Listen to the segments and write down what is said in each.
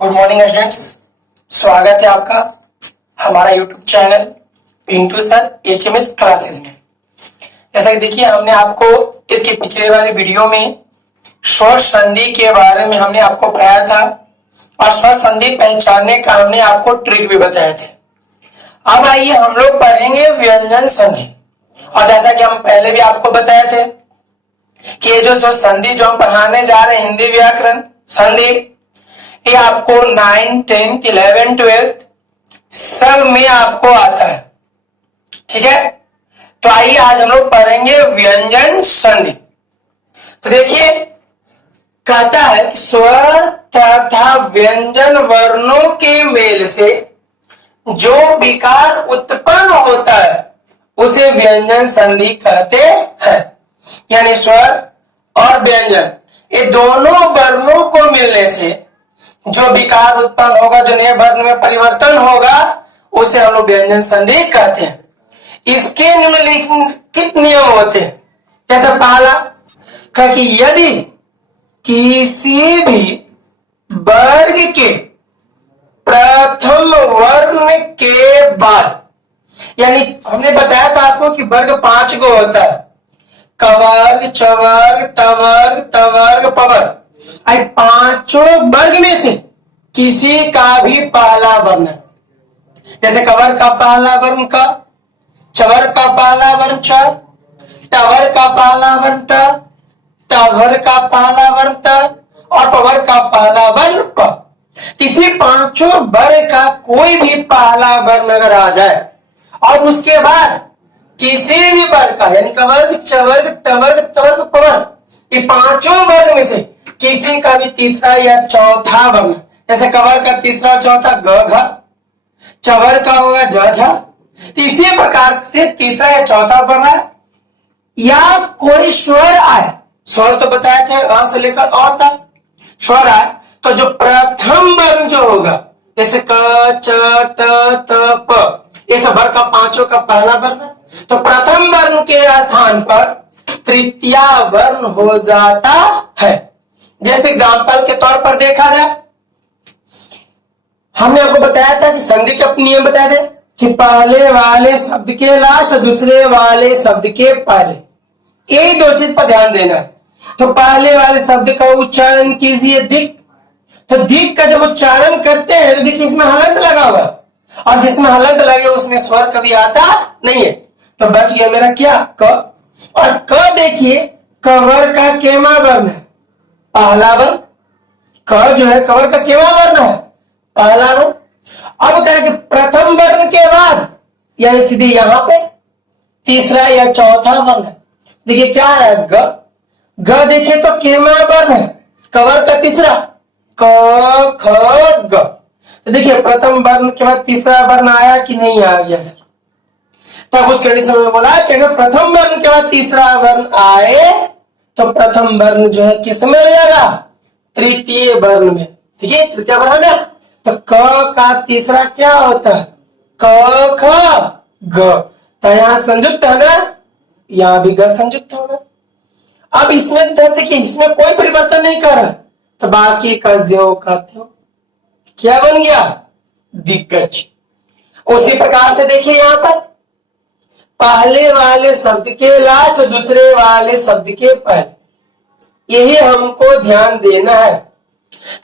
Good morning students, स्वागत है आपका हमारा YouTube channel Pintu sir HMS classes में। जैसा कि देखिए, हमने आपको इसके पिछले वाले वीडियो में स्वर संधि के बारे में हमने आपको पढ़ाया था और स्वर संधि पहचानने का हमने आपको ट्रिक भी बताए थे। अब आइए हम लोग पढ़ेंगे व्यंजन संधि। और जैसा कि हम पहले भी आपको बताए थे कि ये जो स्वर संधि जो हम पढ़ाने जा रहे हैं, हिंदी व्याकरण संधि, ये आपको 9, 10, 11, 12 सब में आपको आता है। ठीक है, तो आइए आज हम लोग पढ़ेंगे व्यंजन संधि। तो देखिए, कहता है कि स्वर तथा व्यंजन वर्णों के मेल से जो विकार उत्पन्न होता है उसे व्यंजन संधि कहते हैं। यानी स्वर और व्यंजन ये दोनों वर्णों को मिलने से जो विकार उत्पन्न होगा, जो नए वर्ण में परिवर्तन होगा, उसे हम लोग व्यंजन संधि कहते हैं। इसके निम्नलिखित नियम होते हैं। जैसे पहला, कि यदि किसी भी वर्ग के प्रथम वर्ण के बाद, यानी हमने बताया था आपको कि वर्ग 5 को होता है, कवर्ग, चवर्ग, टवर्ग, तवर्ग, पवर्ग। पांचों वर्ग में से किसी का भी पहला वर्ण, जैसे कवर्ग का पहला वर्ण क, चवर्ग का पहला वर्ण च, टवर्ग का पहला वर्ण ट, तवर्ग का पहला वर्ण त और पवर्ग का पहला वर्ण प। किसी पांचों वर्ग का कोई भी पहला वर्ण अगर आ जाए और उसके बाद किसी भी वर्ग का, यानी कवर्ग, चवर्ग, टवर्ग, तवर्ग, पवर्ग, ये पांचों वर्ग में से किसी का भी तीसरा या चौथा वर्ण, जैसे कवर्ग का तीसरा चौथा ग घ, चवर्ग का होगा ज झ, इसी प्रकार से तीसरा या चौथा वर्ण या कोई स्वर आए, स्वर तो बताए थे अ से लेकर अ तक, स्वर आए तो जो प्रथम वर्ण जो होगा, जैसे क, च, ट, त, प, ये सब वर्ग का पांचों का पहला वर्ण, तो प्रथम वर्ण के स्थान पर तृतीय वर्ण हो जाता है। जैसे एग्जांपल के तौर पर देखा जाए, हमने आपको बताया था कि संधि के अपने नियम बताए थे कि पहले वाले शब्द के लास्ट, दूसरे वाले शब्द के पहले, यही दो चीज पर ध्यान देना है। तो पहले वाले शब्द का उच्चारण कीजिए दिक, तो दिक का जब उच्चारण करते हैं तो देखिए इसमें हलंत लगा हुआ, और जिसमें हलंत लगे उसमें स्वर कभी आता नहीं है। तो बच गया मेरा क्या, क। और क देखिए कवर का केमा वर्ण है, पहला वर्ण। क जो है कवर का केमा वर्ण है, पहला वर्ण। अब कहें कि प्रथम वर्ण के बाद, यानी सीधे यहां पे तीसरा या चौथा वर्ण है। देखिए क्या है, ग। ग देखिए तो केमा वर्ण है, कवर का तीसरा, क ख ग। तो देखिए प्रथम वर्ण के बाद तीसरा वर्ण आया कि नहीं आ गया सर? तब उस कंडीशन में बोला कि अगर प्रथम वर्ण के बाद तीसरा वर्ण आए तो प्रथम वर्ण जो है किस में रहेगा, तृतीय वर्ण में। ठीक है, तृतीय वर्ण है तो क का तीसरा क्या होता है, क ख ग। तो यहां संयुक्त है ना, यहां भी ग संयुक्त होगा। अब इसमें देखिए इसमें कोई परिवर्तन नहीं कर रहा, तो बाकी का ज्यों का त्यों क्या बन गया, दिग्गज। उसी प्रकार से देखिए यहां पर पहले वाले शब्द के लास्ट, दूसरे वाले शब्द के पहले, यही हमको ध्यान देना है।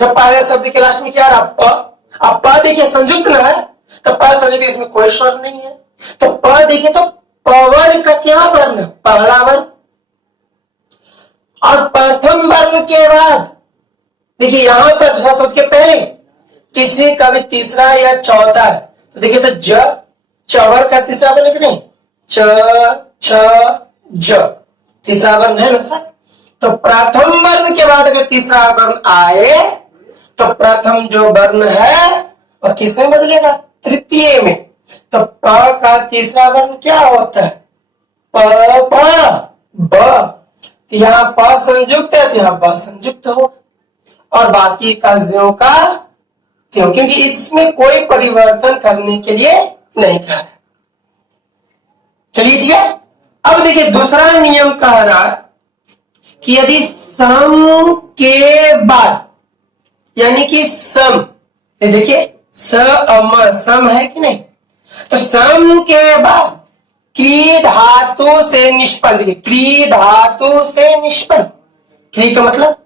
तो पहले शब्द के लास्ट में क्या रहा, प। अब प देखिए संयुक्त ना है, तो प संयुक्त, इसमें कोई स्वर नहीं है। तो प देखिए तो पवर्ग का क्या वर्ण, पहला वर्ण। और प्रथम वर्ण के बाद देखिए यहां पर दूसरा शब्द के पहले किसी का भी तीसरा या चौथा है, तो देखिए तो ज, चवर का तीसरा वर्ण कि नहीं, च छ ज, तीसरा वर्ण है ना सर। तो प्रथम वर्ण के बाद अगर तीसरा वर्ण आए तो प्रथम जो वर्ण है वह किस में बदलेगा, तृतीय में। तो प का तीसरा वर्ण क्या होता है, प प ब। तो यहाँ प संयुक्त है तो यहाँ ब संयुक्त होगा, और बाकी का ज्यों का त्यों, क्योंकि इसमें कोई परिवर्तन करने के लिए नहीं कहा है। चलिए ठीक है। अब देखिए दूसरा नियम कह रहा है कि यदि सम के बाद, यानी कि सम ये देखिए सम, सम है कि नहीं? तो सम के बाद क्री धातु से निष्पन्न, देखिए क्री धातु से निष्पन्न, क्री का मतलब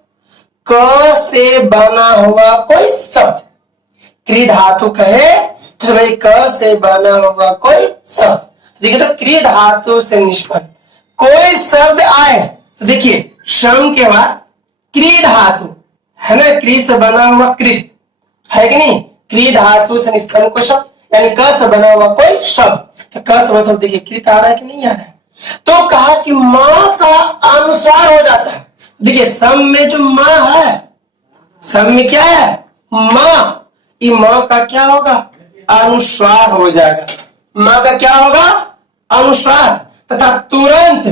क से बना हुआ कोई शब्द, क्री धातु कहे तो भाई क से बना हुआ कोई शब्द। देखिए तो क्री धातु से निष्पन्न कोई शब्द आए तो देखिए श्रम के बाद क्री धातु है ना, क्री से बना हुआ कृत है कि नहीं, क्री धातु से निष्पन्न कोई शब्द यानी क से बना हुआ कोई शब्द, तो क से बना शब्द देखिए कृत आ रहा है कि नहीं आ रहा है? तो कहा कि मां का अनुस्वार हो जाता है। देखिए सम में जो मां है, सम में क्या है मां, ये मां का क्या होगा अनुस्वार हो जाएगा, मां का क्या होगा अनुस्वार, तथा तुरंत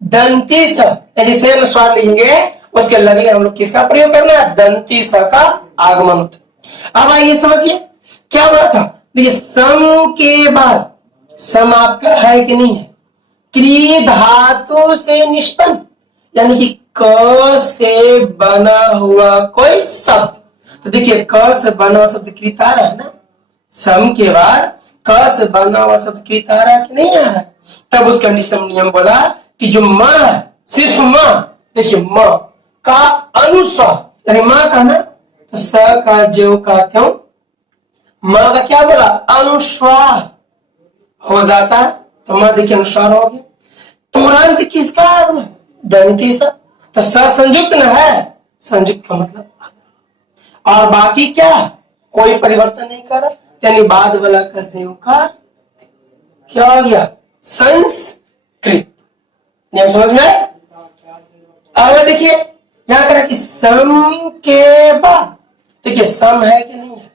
दंती स जिसे अनुस्वार लिखेंगे उसके लगे हम लोग किसका प्रयोग करना है, दंती स का आगमन होता है। अब आइए समझिए क्या हुआ था, देखिए सम के बाद, सम आपका है कि नहीं है, क्री धातु से निष्पन्न यानी कि क से बना हुआ कोई शब्द, तो देखिए क से बना हुआ शब्द कृत आ रहा है ना, सम के बाद क से बना हुआ शब्द कृत आ रहा है कि नहीं आ रहा है? तब उस कंडीशन नियम बोला कि जो मां है, सिर्फ मां, देखिए मां का अनुस्वार यानी मां का ना, तो स का जो का त्यों, मां का क्या बोला अनुस्वार हो जाता है, तो मां देखिए अनुस्वार हो गया, तुरंत किसका आगमन दंती स, तो स संयुक्त न है, संयुक्त का मतलब और बाकी क्या कोई परिवर्तन नहीं कर रहा, यानी बाद वाला का ज्यों का क्या हो गया संस्कृत। नियम समझ में? अब देखिए यहां करा कि सम के बाद, देखिए सम है कि नहीं है,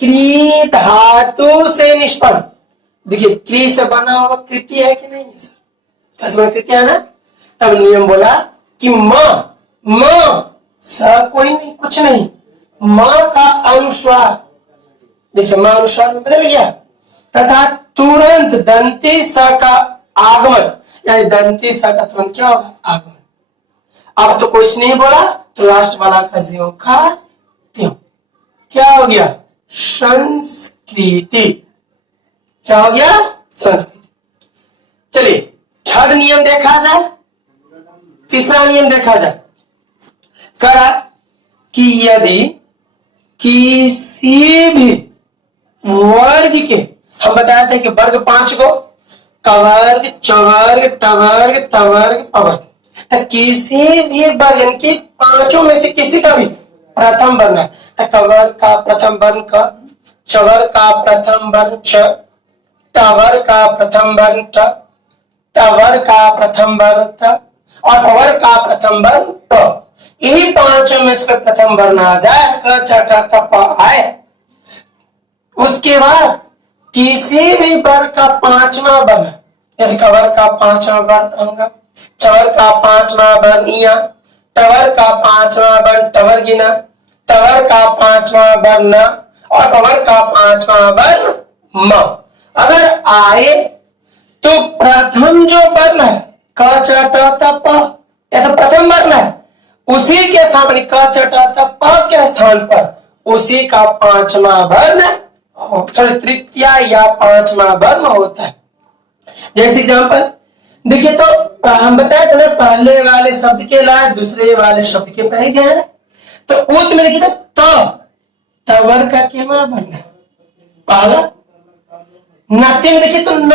क्री धातु से निष्पन्न, देखिए क्री से बना हुआ कृति है कि नहीं है सर, कसम कृति है ना, तब नियम बोला कि मां, मां स कोई नहीं कुछ नहीं, मां का अनुस्वार, देखिए मां अनुस्वार में बदल गया, तथा तुरंत दंती स का आगमन यानी दंती स का तुरंत क्या होगा आगमन। अब तो कुछ नहीं बोला तो लास्ट वाला का ज्यों का त्यों क्या हो गया संस्कृति, क्या हो गया संस्कृति। चलिए थर्ड नियम देखा जाए, तीसरा नियम देखा जाए, करा कि यदि किसी भी वर्ग के, हम बताए थे कि वर्ग 5 को, कवर्ग चवर्ग टवर्ग तवर्ग पवर्ग, तो किसी भी वर्ग इनकी पांचों में से किसी का भी प्रथम वर्ण है, तो कवर्ग का प्रथम वर्ण क, चवर्ग का प्रथम वर्ण च, टवर्ग का प्रथम वर्ण ट, तवर्ग का प्रथम वर्ण त और पवर्ग का प्रथम वर्ण प, यही पांचों में से प्रथम वर्ण आ जाए क च ट त प आए, उसके बाद किसी भी वर्ग का पांचवा वर्ण, जैसे कवर का पांचवा वर्ण अंग, चवर का पांचवा वर्ण इया, टवर का पांचवा वर्ण टवर गिना, तवर का पांचवा वर्ण और पवर का पांचवा वर्ण म, अगर आए तो प्रथम जो वर्ण है क च ट त प, ऐसा प्रथम वर्ण है उसी के स्थान क च ट त प के स्थान पर उसी का पांचवा वर्ण तृतीय या पांचवा वर्ण होता है। जैसे एग्जांपल देखिए, तो हम बताए थे ना पहले वाले शब्द के लाए दूसरे वाले शब्द के पहले ध्यान है, तो उत में देखिए तो तवर का केवा वर्ण है पहला, नाते में देखिए तो न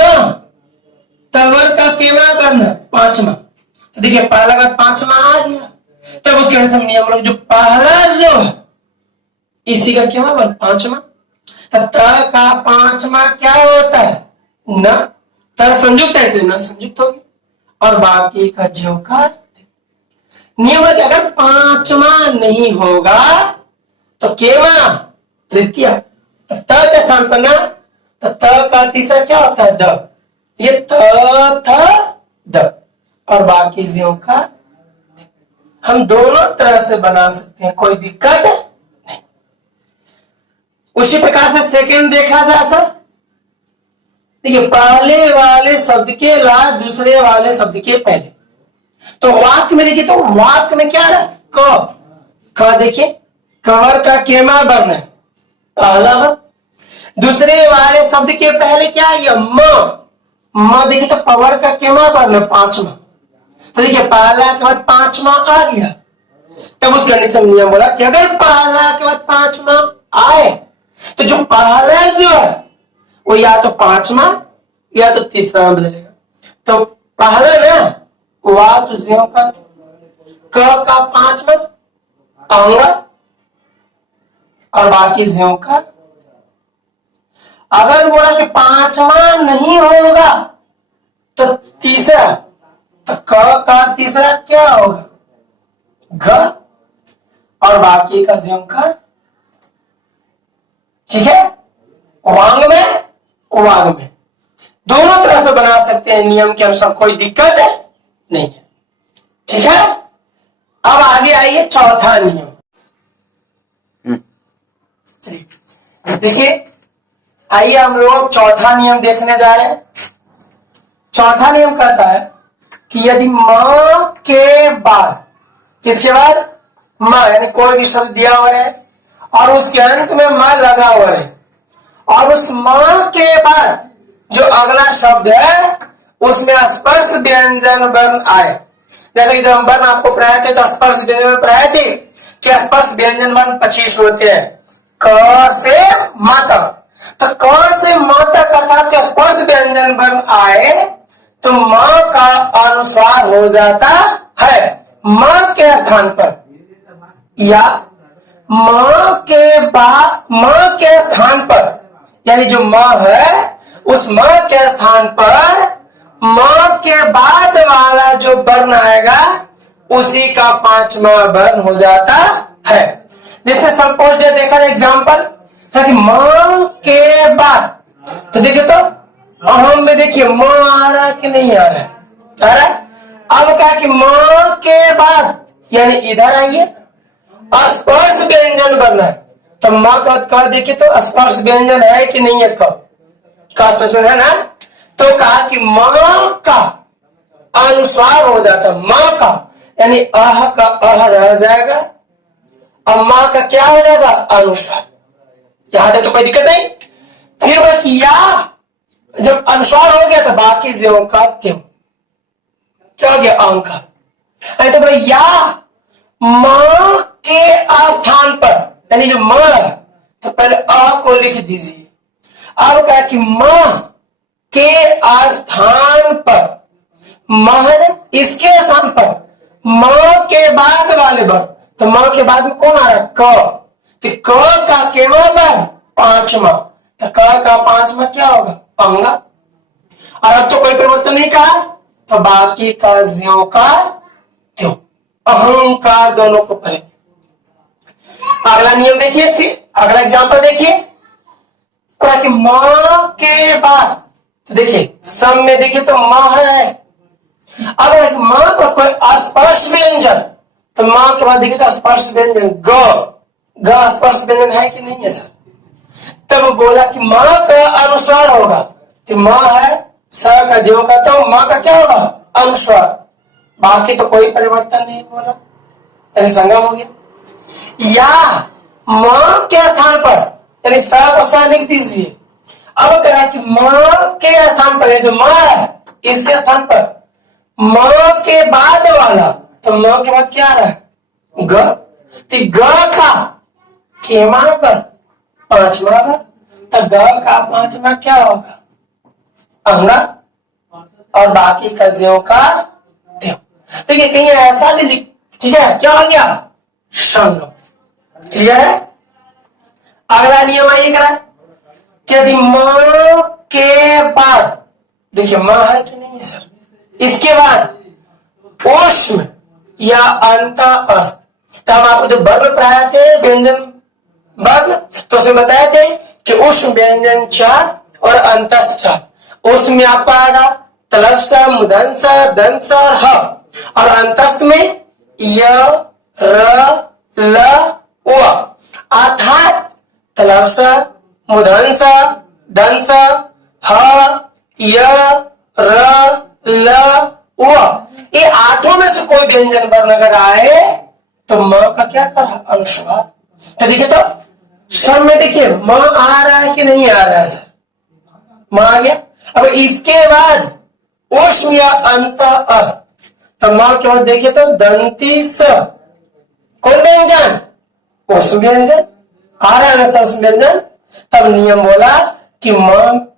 तवर का केवा वर्ण पांचवा, तो देखिए पहला का पांचवा आ गया, तब उसके अनुसार हम नियम लोग जो पहला जो है इसी का केवा वर्ण पांचवा, त का पांचवा क्या होता है न, त संयुक्त है न संयुक्त होगी और बाकी का ज्यों का नियम है कि अगर पांचवा नहीं होगा तो केवा तृतीय, त के स्थान पर ना, त का तीसरा क्या होता है द, ये त थ द और बाकी ज्यों का, हम दोनों तरह से बना सकते हैं, कोई दिक्कत नहीं। उसी प्रकार से सेकंड देखा जाए सर, देखिए पहले वाले शब्द के ला दूसरे वाले शब्द के पहले, तो वाक्य में देखिए तो वाक्य में क्या है क देखिए कवर का केमा वर्ण है पहला वर्ण। दूसरे वाले शब्द के पहले क्या आ गया? म देखिए तो पवर का केमा वर्ण पांचवा, तो देखिए पहला के बाद पांचवा आ गया। तब उस कंडीशन में नियम बोला कि अगर पहला के बाद पांचवा आए तो जो पहला जो है वो या तो पांचवा या तो तीसरा में बदलेगा। तो पहला ना वा तो ज्यों का का पांचवा आऊंगा और बाकी ज्यों का। अगर बोला कि पांचवा नहीं होगा तो तीसरा, तो क का तीसरा क्या होगा? घ और बाकी का ज्यों का। ठीक है, वांग में वांग में दोनों तरह से बना सकते हैं, नियम के अनुसार कोई दिक्कत नहीं है। ठीक है, अब आगे आइए चौथा नियम। चलिए देखिए, आइए हम लोग चौथा नियम देखने जा रहे हैं। चौथा नियम कहता है कि यदि मां के बाद, किसके बाद? मां, यानी कोई भी शब्द दिया हुआ है और उसके अंत में मां लगा हुआ है और उस मां के बाद जो अगला शब्द है उसमें स्पर्श व्यंजन वर्ण आए। जैसे कि जब हम वर्ण आपको पढ़ाए थे तो स्पर्श व्यंजन पढ़ाए थे कि स्पर्श व्यंजन वर्ण 25 होते हैं, क से म तक। तो क से म तक अर्थात स्पर्श व्यंजन वर्ण आए तो म का अनुस्वार हो जाता है म के स्थान पर, या म के स्थान पर, यानी जो म है उस म के स्थान पर म के बाद वाला जो वर्ण आएगा उसी का पांचवा वर्ण हो जाता है। जैसे सपोज देखा एग्जांपल है कि म के बाद, तो देखिए तो अहम में देखिए म आ रहा कि नहीं आ रहा है? आ रहा है। अब कहा कि म के बाद यानी इधर आइए स्पर्श व्यंजन वर्ण है, तो म का कह देखिए तो स्पर्श व्यंजन है कि नहीं है? का स्पर्श व्यंजन है ना, तो कहा कि म का अनुस्वार हो जाता, म का यानी अह का अह रह जाएगा और मां का क्या हो जाएगा? अनुस्वार। यहां तक तो कोई दिक्कत नहीं। फिर वह किया जब अनुस्वार हो गया तो बाकी ज्यों का त्यों क्या हो गया? अंक का। तो बोले या मां के स्थान पर, यानी जो मां है तो पहले अ को लिख दीजिए। अब कहा कि मां के स्थान पर, महर इसके स्थान पर म के बाद वाले वर्ग, तो म के बाद में कौन आ रहा है? क। तो क का केवल वर्ग पांचवा, तो क का पांचवा क्या होगा? अंगा। और अब तो कोई परिवर्तन नहीं कहा, तो बाकी का ज्यों का त्यों, अहंकार दोनों को पढ़ेंगे। अगला नियम देखिए, फिर अगला एग्जांपल देखिए, कि मां के बाद, तो देखिए सम में देखिए तो मां है। अगर मां का कोई स्पर्श व्यंजन, तो मां के बाद देखिए तो स्पर्श व्यंजन ग स्पर्श व्यंजन है कि नहीं है सर? तब बोला कि मां का अनुस्वार होगा, तो मां है स का जो का, तो मां का क्या होगा? अनुस्वार। बाकी तो कोई परिवर्तन नहीं बोला, यानी संगम हो गया। या मां के स्थान पर, यानी स को स लिख दीजिए। अब कहा कि मां के स्थान पर, जो मां है इसके स्थान पर मां के बाद वाला, तो मां के बाद क्या आ रहा है? ग। तो ग का केमा पर पांचवा पर, तो ग का पांचवा क्या होगा? अंगा। और बाकी का ज्यों का त्यों। देखिए कहीं ऐसा भी लिख, ठीक है, क्या हो गया? संगम। क्लियर है? अगला नियम आइए करा, यदि मां के बाद, देखिए मां है कि नहीं है सर? इसके बाद ऊष्म या अंतःस्थ, तो हम आपको जो वर्ण पढ़ाए थे व्यंजन वर्ण, तो उसमें बताए थे कि ऊष्म व्यंजन 4 और अंतःस्थ 4। ऊष्म में आपको आएगा तलवसा, मूर्धन्यसा, दंसा और ह, और अंतःस्थ में य, र, ल, व, अर्थात तलवसा, मूर्धन्यसा, दंसा, ह, य, र, ल, व, ये आठों में से कोई व्यंजन वर्ण अगर आए तो म का क्या करा? अनुस्वार। तो देखिए तो सम में देखिए म आ रहा है कि नहीं आ रहा है सर? म आ गया। अब इसके बाद उष्म या अंत अस्त, तो म के बाद देखिए तो दंती स, कौन व्यंजन? उष्म व्यंजन। आ रहा है ना सर उष्म व्यंजन? तब नियम बोला कि म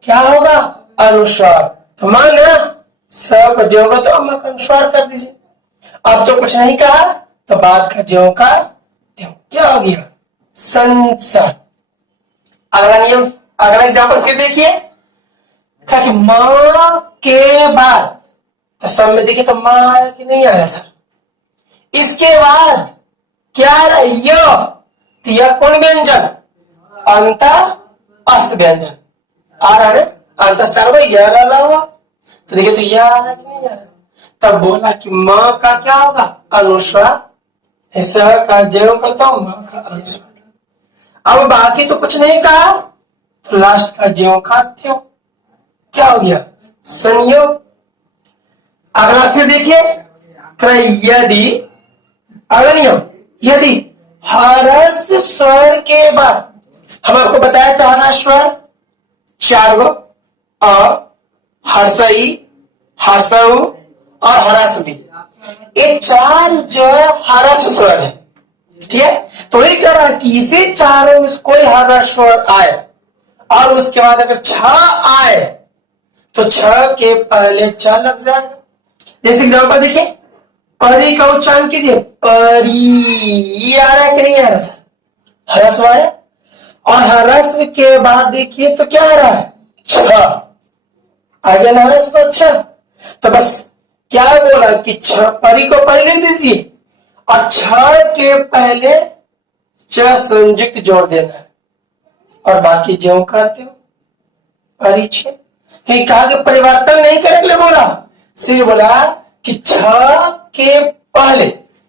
क्या होगा? अनुस्वार। तो म ना स को ज्यों का तो म का अनुस्वार कर दीजिए। अब तो कुछ नहीं कहा तो बाद का ज्यों का त्यों। क्या हो गया? संसार। अगला नियम, अगला एग्जाम्पल फिर देखिए, क्या कि मां के बाद, तो सब में देखिए तो मां आया कि नहीं आया सर? इसके बाद क्या आ रहा है? य, तो यह कौन व्यंजन? अंत अस्त व्यंजन। आ रहा है ना? अंत चार बार यह डाला हुआ, तो देखिए तो यह आ रहा है कि नहीं आ रहा? तब बोला कि मां का क्या होगा? अनुस्वार। हिस्सा का ज्यों करता हूं मां का अनुस्वार। अब बाकी तो कुछ नहीं कहा, तो लास्ट का ज्यों का त्यों। क्या हो गया? संयोग। अगला फिर देखिए, यदि, अगला नियम, यदि ह्रस्व स्वर के बाद, हम आपको बताया था ह्रस्व स्वर चार गो, अ, हर्षई, हर्षऊ और हरासुदी, ये चार जो ह्रस्व स्वर है। ठीक है, तो वही कह रहा है कि इसे चारों में कोई ह्रस्व स्वर आए और उसके बाद अगर छ आए तो छ के पहले च लग जाएगा। जैसे एग्जाम्पल देखिए, परी का उच्चारण कीजिए, परी, ये आ रहा है कि नहीं आ रहा सर? ह्रस्व आया, और ह्रस्व के बाद देखिए तो क्या आ रहा है? छ आ गया ना ह्रस्व। अच्छा, तो बस क्या बोला कि छ, परी को परी लिख दीजिए और छ के पहले च संयुक्त जोड़ देना है और बाकी ज्यों का त्यों। परिचय कहीं कहा कि परिवर्तन नहीं करने के लिए बोला, सिर्फ बोला कि छ के पहले,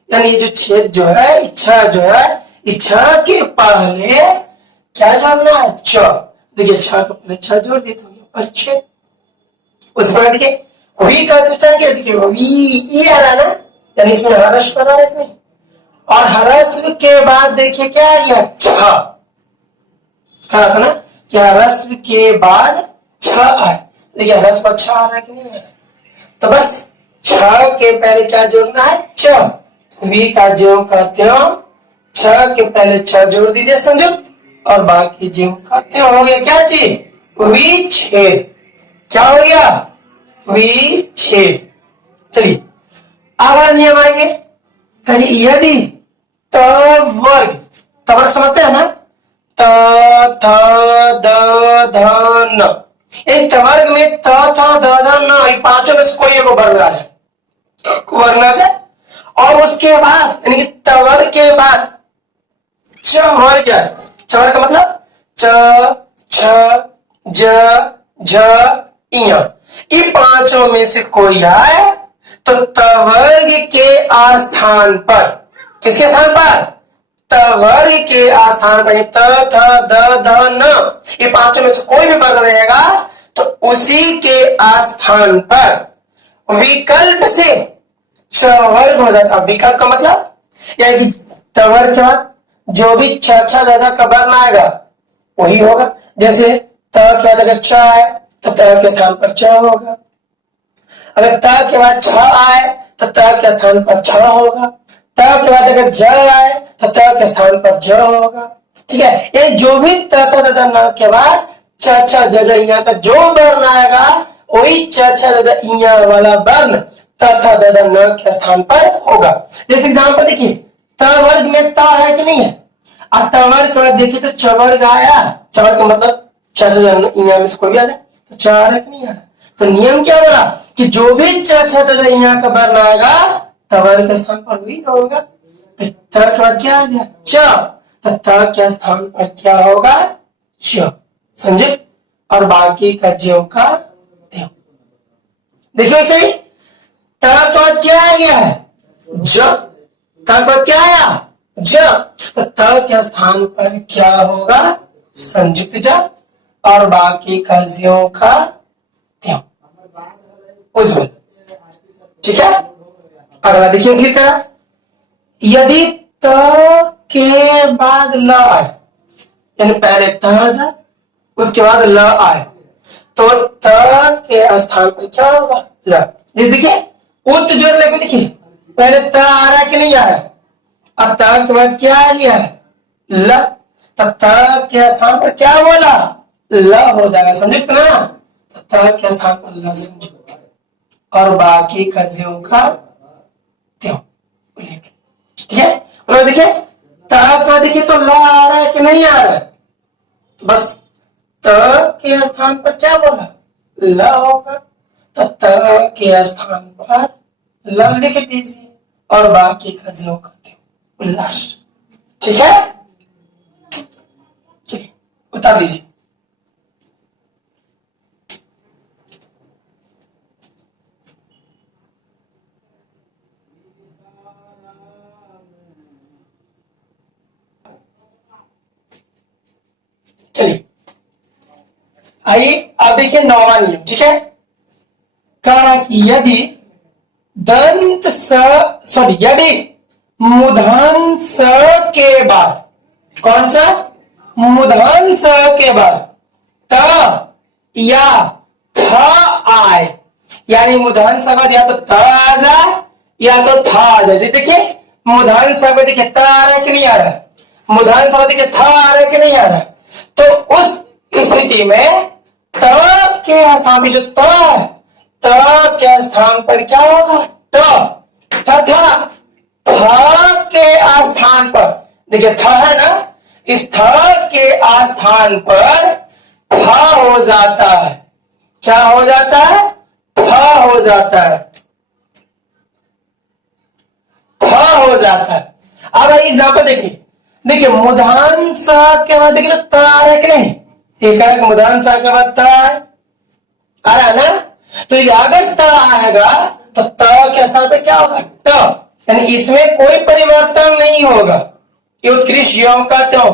यानी ये जो छेद जो है, इच्छा जो है, इच्छा के पहले क्या जोड़ना है? च। देखिए छ के पहले छ जोड़ दिए तो परिचय। उस पर देखिए वी का उच्चारण क्या? देखिए वी, ई आ रहा है ना, यानी इसमें ह्रस्व आ रहा है नहीं, और ह्रस्व के बाद देखिए क्या आ गया? छ। कहा था ना कि ह्रस्व के बाद छ आए, देखिए ह्रस्व छ आ रहा है कि नहीं आ रहा? तो बस छ के पहले क्या जोड़ना है? च। वी का ज्यों का त्यों, छ के पहले छ जोड़ दीजिए संयुक्त और बाकी ज्यों का त्यों। हो गया क्या चीज? विच्छेद। क्या हो गया? विच्छेद। चलिए अगला नियम आइए, यदि त वर्ग, त वर्ग समझते हैं ना? त, थ, द, ध, न, इन वर्ग में त, थ, द, ध, न, पांचों में से कोई एक वर्ग आ जाए, वर्ग आ जाए, और उसके बाद यानी कि तवर्ग के बाद च वर्ग है। च वर्ग का मतलब च, छ, ज, झ, इय, इन पांचों में से कोई आए तो तवर्ग के आस्थान पर, किसके स्थान पर? तवर्ग के आस्थान पर, त, थ, द, ध, न, ये पांचों में से कोई भी वर्ग रहेगा तो उसी के आस्थान पर विकल्प से च वर्ग हो जाता। विकल्प का मतलब यानी कि तवर्ग के बाद जो भी छ, छ, का वर्ण आएगा वही होगा। जैसे त के बाद अगर छ आए तो त के स्थान पर च होगा, अगर त के बाद छ आए तो त के स्थान पर छ होगा, त के बाद अगर ज आए तो त के स्थान पर ज होगा। ठीक है, ये जो भी त, थ, द, न के बाद छ, छ, ज, इया का जो वर्ण आएगा वही छ, छ, ज, इया वाला वर्ण त, थ, द, न के स्थान पर होगा। जैसे एग्जाम्पल देखिए, त वर्ग में त है कि नहीं है? अब त वर्ग के बाद देखिए तो च वर्ग आया, च वर्ग का मतलब छ, इया में से कोई भी आ जाए तो च आ रहा है कि नहीं आ रहा? तो नियम क्या बोला कि जो भी छ, छ, इया का वर्ण आएगा तवर्ग के स्थान पर वही होगा। तो त के बाद क्या आ गया? च, तो त के स्थान पर क्या होगा? च। समझे? और बाकी का ज्यों का त्यों। देखिए सही, त के बाद क्या आ गया है? ज। त के बाद क्या आया? ज। तो त के स्थान पर क्या होगा? संयुक्त ज और बाकी का ज्यों का त्यों। उज्ज्वल। ठीक है, अगला देखिए फिर क्या, यदि त के बाद ल आए, यानी पहले त आ जाए उसके बाद ल आए तो त के स्थान पर क्या होगा? ल। जैसे देखिए उत जोड़ लेके देखिए पहले त आ रहा है कि नहीं आ रहा है, अब त के बाद क्या आ गया है? ल। तो त के स्थान पर क्या बोला? ल हो जाएगा, संयुक्त ना, तो त के स्थान पर ल संयुक्त और बाकी का ज्यों का त्यों। ठीक है, और देखिए त का देखिए तो ल आ रहा है कि नहीं आ रहा है, तो बस त के स्थान पर क्या बोला? ल होगा, तो त के स्थान पर ल लिख दीजिए और बाकी का ज्यों का त्यों उल्लास। ठीक है, चलिए उतार दीजिए। चलिए आइए अब देखिए नौवां नियम। ठीक है, कह रहा कि यदि दंत सॉरी यदि मूर्धन स के बाद, कौन सा? मूर्धन स के बाद त या थ आए, यानी मूर्धन स बाद या तो त आ जाए या तो थ आ जाए। देखिए मूर्धन स बाद देखिए त आ रहा है कि नहीं आ रहा है, मूर्धन स बाद देखिए थ आ रहा है कि नहीं आ रहा है, तो उस स्थिति में त के स्थान पर जो त है, त के स्थान पर क्या होगा? ट। तथा थ के स्थान पर देखिए थ है ना, इस थ के स्थान पर फ हो जाता है। क्या हो जाता है? फ हो जाता है, फ हो जाता है। अब एग्जाम्पल देखिए, देखिए मूर्धन स के बाद देखिए त आ रहा है कि नहीं, एक मूर्धन स के बाद त आ रहा है ना, तो अगर त आएगा तो त के स्थान पर क्या होगा? ट, यानी इसमें कोई परिवर्तन नहीं होगा, ये उत्कृष्ट यौम का त्यों।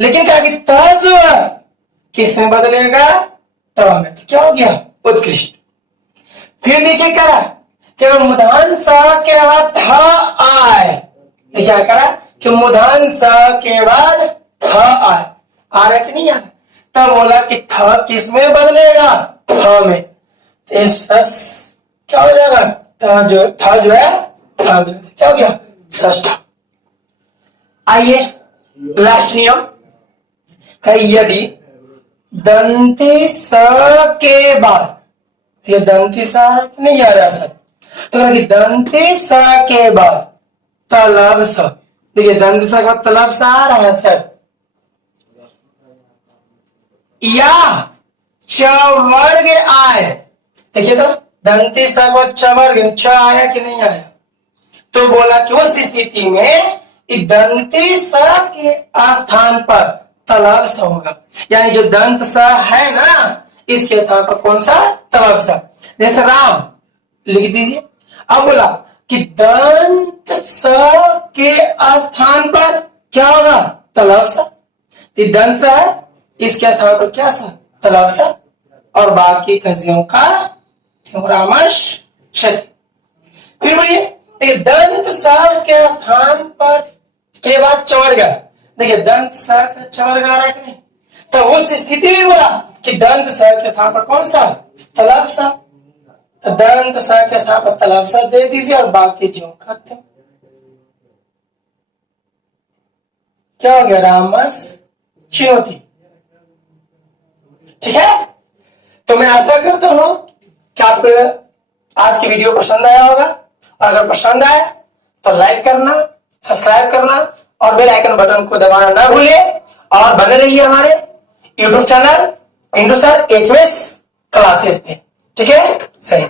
लेकिन क्या कि त जो है किस में बदलेगा? त में, तो क्या हो गया? उत्कृष्ट। फिर देखिए करा कि मूर्धन स के बाद थ आए, ये क्या करा कि मूर्धन स के बाद थ आए, आ रहा कि नहीं आ रहा, तब बोला कि थ किस में बदलेगा? थ में, तो सस क्या हो जाएगा? थ जो है क्या हो गया? षष्ठ। आइए लास्ट नियम है, यदि दंती स के बाद, ये दंती स आ रहा है कि नहीं आ रहा सर, तो दंती स के बाद तलब स, देखिए दंती स के बाद तलब स आ रहा है सर, या चवर्ग आए, देखिए तो दंती स के बाद चवर्ग च आया कि नहीं आया, तो बोला कि उस स्थिति में दंती स के स्थान पर तलब स होगा, यानी जो दंत स है ना इसके स्थान पर कौन सा? तलब स। जैसे राम लिख दीजिए। अब बोला कि दंत स के स्थान पर क्या होगा? तलब स। दंत स है, इसके स्थान पर क्या स? तलब स, और बाकी कजियों का रामश क्षति। फिर बोलिए दंत स के स्थान पर के बाद चवर्ग, देखिए दंत स का चवर्ग आ रहा है कि नहीं, तो उस स्थिति में बोला कि दंत स के स्थान पर कौन सा? तलब स, तो दंत स के स्थान पर तलब स दे दीजिए और बाकी ज्यों का त्यों। क्या हो गया? रामस चुनौती। ठीक है, तो मैं आशा करता हूं कि आपको आज की वीडियो पसंद आया होगा, और अगर पसंद आए तो लाइक करना, सब्सक्राइब करना और बेल आइकन बटन को दबाना ना भूलिए, और बने रहिए हमारे YouTube channel Pintu sir HMS classes पे। ठीक है, सही।